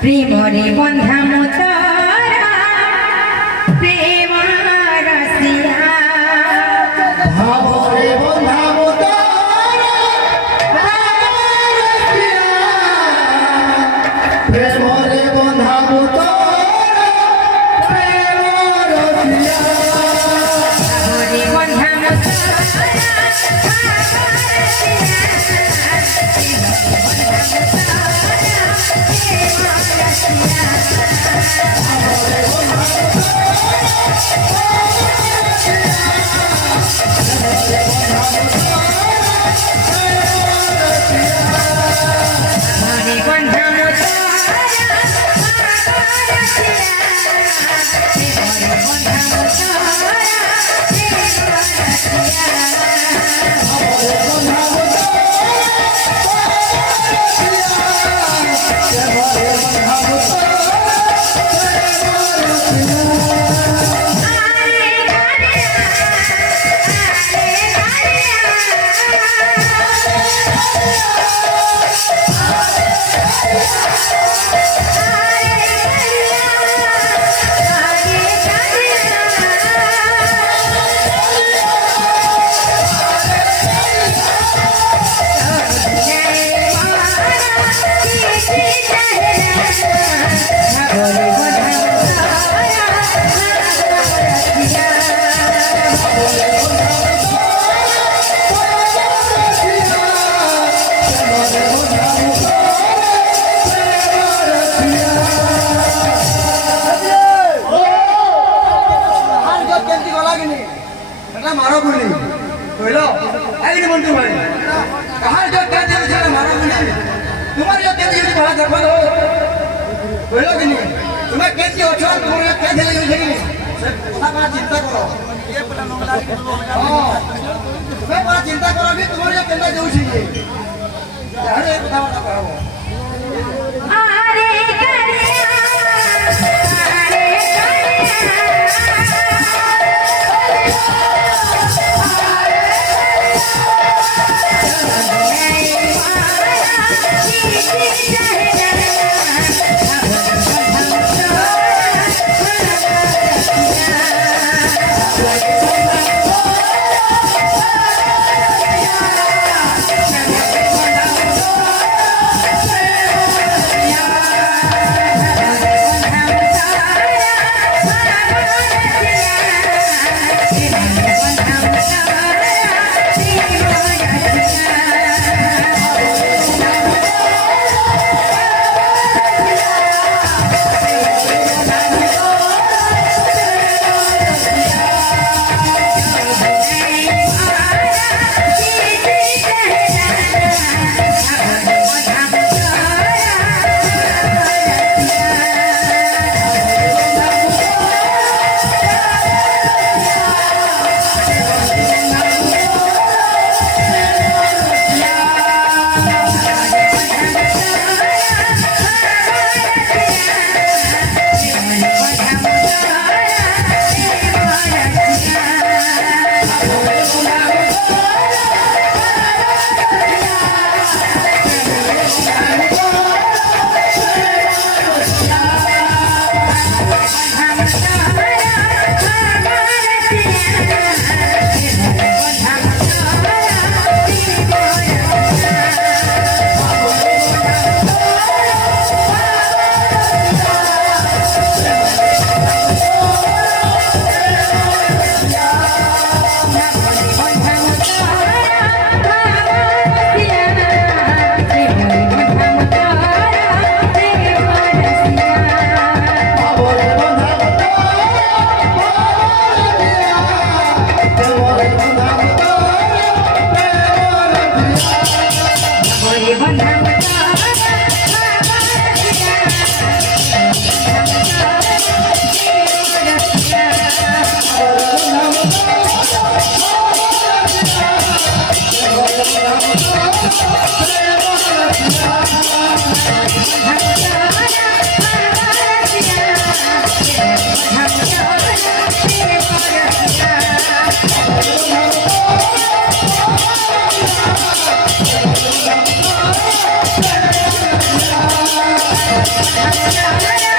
প্রেমরে বন্ধা মোতারা প্রেম রসিয়া ভাবরে বন্ধা মোতারা প্রেমরে বন্ধা মোতারা প্রেম রসিয়া প্রেমরে বন্ধা মোতারা मारो बोली बोलो आई नहीं बनती भाई कहाँ जो क्या चल चला मारो बोली तुम्हारे जो क्या चीज़ बाहर देखो तो बोलो कि नहीं तुम्हें क्या चीज़ अच्छा तुम्हारे क्या चल रही है सब बड़ा चिंता करो ये पता नॉर्मल तुम्हें बड़ा चिंता करो अभी तुम्हारे जो क्या जो चाहिए यार ये पता बता करो તારા